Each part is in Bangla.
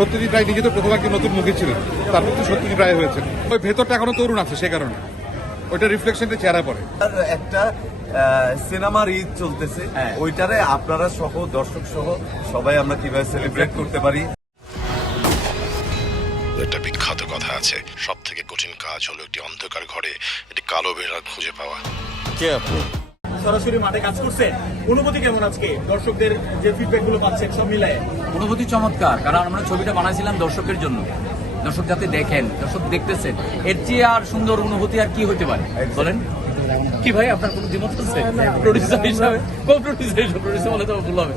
সত্যজিৎ রায় নিজে তো প্রথম একজন নতুন মুখী ছিলেন। তারপর তো সত্যজিৎ রায় হয়েছে ওই ভেতরটা এখনও তরুণ আছে সে কারণে। ওইটা রিফ্লেকশনটা চেহারা পড়ে। একটা সিনেমার ঈদ চলতেছে। ওইটারে আপনারা সহ দর্শক সহ সবাই আমরা কীভাবে সেলিব্রেট করতে পারি? একটা বিখ্যাত কথা আছে। সব থেকে কঠিন কাজ হলো একটি অন্ধকার ঘরে একটি কালো বেড়াল খুঁজে পাওয়া। সরাসরি মাঠে কাজ করছে। অনুভূতি কেমন আজকে? দর্শকদের যে ফিডব্যাকগুলো পাচ্ছেন সব মিলায়। অনুভূতি চমৎকার কারণ আমরা ছবিটা বানাইছিলাম দর্শকের জন্য। দর্শক যাতে দেখেন দর্শক দেখতেছেন এর চেয়ে আর সুন্দর অনুভূতি আর কি হতে পারে? বলেন। কি ভাই আপনার কোনো দ্বিমত আছে? প্রডিউসার হিসাবে? কো প্রডিউসার হিসাবে প্রডিউসার বলে তো ভুল হবে।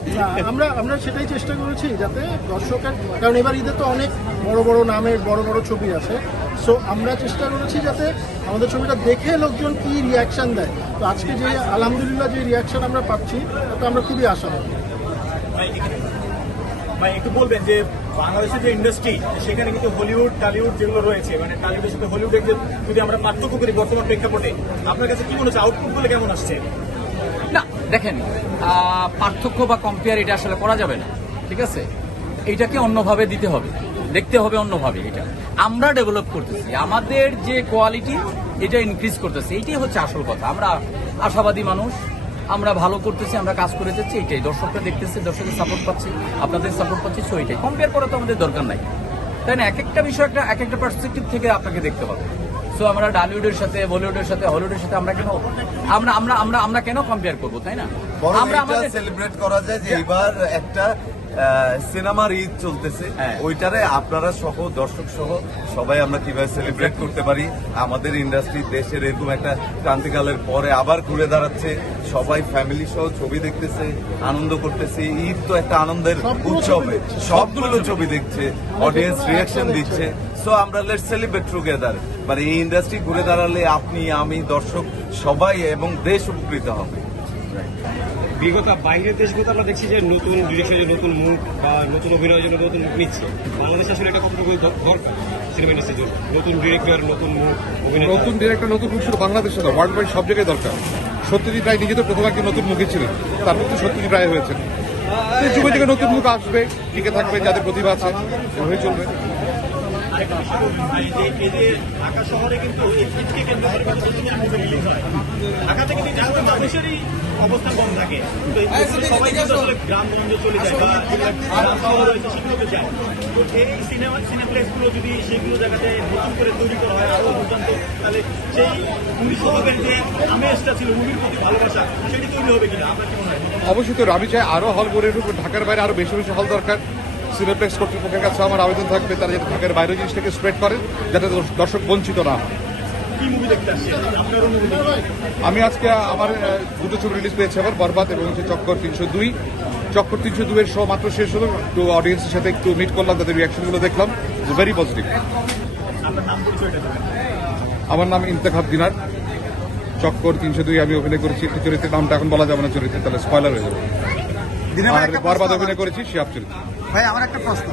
আমরা আমরা সেটাই চেষ্টা করেছি যাতে দর্শকের কারণ এবার ঈদে তো অনেক বড় বড় নামের বড় বড় ছবি আছে। সো আমরা চেষ্টা করেছি যাতে আমাদের ছবিটা দেখে লোকজন কি রিয়াকশন দেয়। তো আজকে যে আলহামদুলিল্লাহ যে রিয়াকশন আমরা পাচ্ছি তাতে আমরা খুবই আশাবাদী। ভাই একটু বলবেন যে বাংলাদেশের যে ইন্ডাস্ট্রি সেখানে কিন্তু হলিউড টলিউড যেগুলো রয়েছে মানে টলিউডের সাথে হলিউডের যদি আমরা পার্থক্য করি বর্তমান প্রেক্ষাপটে, আপনার কাছে কি মনে হচ্ছে? আউটপুটগুলো কেমন আসছে? না, দেখেন পার্থক্য বা কম্পেয়ার এটা আসলে করা যাবে না, ঠিক আছে? এইটাকে অন্যভাবে দিতে হবে, দেখতে হবে অন্যভাবে এটা। আমরা ডেভেলপ করতেছি, আমাদের যে কোয়ালিটি এটা ইনক্রিজ করতেছি এইটাই হচ্ছে আসল কথা। আমরা আশাবাদী মানুষ আমরা ভালো করতেছি, আমরা কাজ করে যাচ্ছি এইটাই দর্শকরা দেখতেছে, দর্শকের সাপোর্ট পাচ্ছি, আপনাদের সাপোর্ট পাচ্ছি সো এইটাই কম্পেয়ার করা তো আমাদের দরকার নাই। তাই না? এক একটা বিষয় একটা এক একটা পার্সপেক্টিভ থেকে আপনাকে দেখতে হবে। সো আমরা ডালিউডের সাথে বলিউডের সাথে হলিউডের সাথে আমরা কেন আমরা আমরা আমরা আমরা কেন কম্পেয়ার করব তাই না? আমরা আমাদের সেলিব্রেট করা যায় যে এবার একটা সিনেমার ঈদ চলতেছে। হ্যাঁ। ওইটারে আপনারা সহ দর্শক সহ সবাই আমরা কীভাবে সেলিব্রেট করতে পারি? আমাদের ইন্ডাস্ট্রি দেশের এরকম একটা ক্রান্তিকালের পরে আবার ঘুরে দাঁড়াচ্ছে। সবাই ফ্যামিলি সহ ছবি দেখতেছে আনন্দ করতেছে। ঈদ তো একটা আনন্দের উৎসবে। সবগুলো ছবি দেখছে। অডিয়েন্স রিয়াকশন দিচ্ছে। সো আমরা লেট সেলিব্রেট টুগেদার মানে এই ইন্ডাস্ট্রি ঘুরে দাঁড়ালে আপনি আমি দর্শক সবাই এবং দেশ উপকৃত হবে। বিগত বাইরের দেশগুলোতে আমরা দেখছি যে নতুন ডিরেকশনের নতুন মুখ বা নতুন অভিনয়ের জন্য নতুন মুখ নিচ্ছে বাংলাদেশ আসলে এটা কতটুকু দরকার? সিনেমা ইন্ডাস্ট্রির জন্য। নতুন ডিরেক্টর নতুন মুখ অভিনয় নতুন ডিরেক্টর নতুন মুখ শুধু বাংলাদেশে না ওয়ার্ল্ড ওয়াইড সব জায়গায় দরকার। সত্যজিৎ রায় নিজে তো প্রথম একজন নতুন মুখী ছিলেন তারপর তো সত্যজিৎ রায় হয়েছে যুগে যুগে নতুন মুখ আসবে টিকে থাকবে যাদের প্রতিভা আছে এভাবেই চলবে। ঢাকা শহরে কিন্তু ঈদকে কেন্দ্র করে কিন্তু মুভি ঢাকাতে কিন্তু ঢাকার মানুষেরই অবস্থান কম থাকে তো সবাই কিন্তু চলে যায় এই সিনেমা সিনেপ্লেক্সগুলো যদি সেগুলো জায়গাতে নতুন করে তৈরি করা হয় আরও দুর্দান্ত তাহলে সেই মুভি শহরের যে আমেজটা ছিল মুভির প্রতি ভালোবাসা সেটি তৈরি হবে কিনা আপনার অবশ্যই তো আমি চাই আরও হল গড়ে ঢাকার বাইরে আরও বেশি বেশি হল দরকার। সিনেপ্লেক্স কর্তৃপক্ষের কাছে আমার আবেদন থাকবে তারা যাতে ঢাকার বাইরে জিনিসটাকে স্প্রেড করে যাতে দর্শক বঞ্চিত না আমি আজকে আমার দুটো ছবি রিলিজ পেয়েছি আবার বরবাদ এবং হচ্ছে চক্কর তিনশো দুই। চক্কর তিনশো দুইয়ের শো মাত্র শেষ হলো একটু অডিয়েন্সের সাথে একটু মিট করলাম তাদের রিয়াকশনগুলো দেখলাম। ভেরি পজিটিভ আমার নাম ইন্তেখাব দিনার। চক্কর তিনশো দুই আমি অভিনয় করেছি একটি চরিত্রের নামটা এখন বলা যাবে না চরিত্রে তাহলে স্পয়লার হয়ে যাবে। আর বরবাদ অভিনয় করেছি শিয়াব চরিত্র। ভাই আমার একটা প্রশ্ন।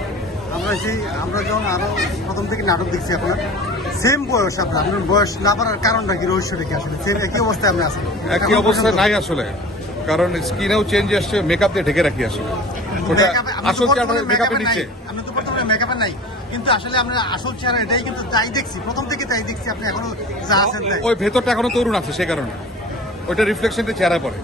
আমরা যে আমরা যখন আরও প্রথম থেকে নাটক দেখছি আপনার সেম বয়স আপনার। আপনার বয়স না পারার কারণটা কি রহস্যটা কি আসলে? সেম একই অবস্থায় আপনি আছেন? একই অবস্থা নাই আসলে। কারণ স্কিনেও চেঞ্জ আসছে মেকআপ দিয়ে ঢেকে রাখি আসলে। ওটা আসল চেহারা makeup-এ নিচে। আপনি তো বর্তমানে মেকআপে নাই। কিন্তু আসলে আমরা আসল চেহারা এটাই কিন্তু তাই দেখছি। প্রথম থেকে তাই দেখছি আপনি এখনও যা আছেন তাই। ওই ভেতরটা এখনও তরুণ আছে সে কারণে। ওইটা রিফ্লেকশনটা চেহারা পড়ে।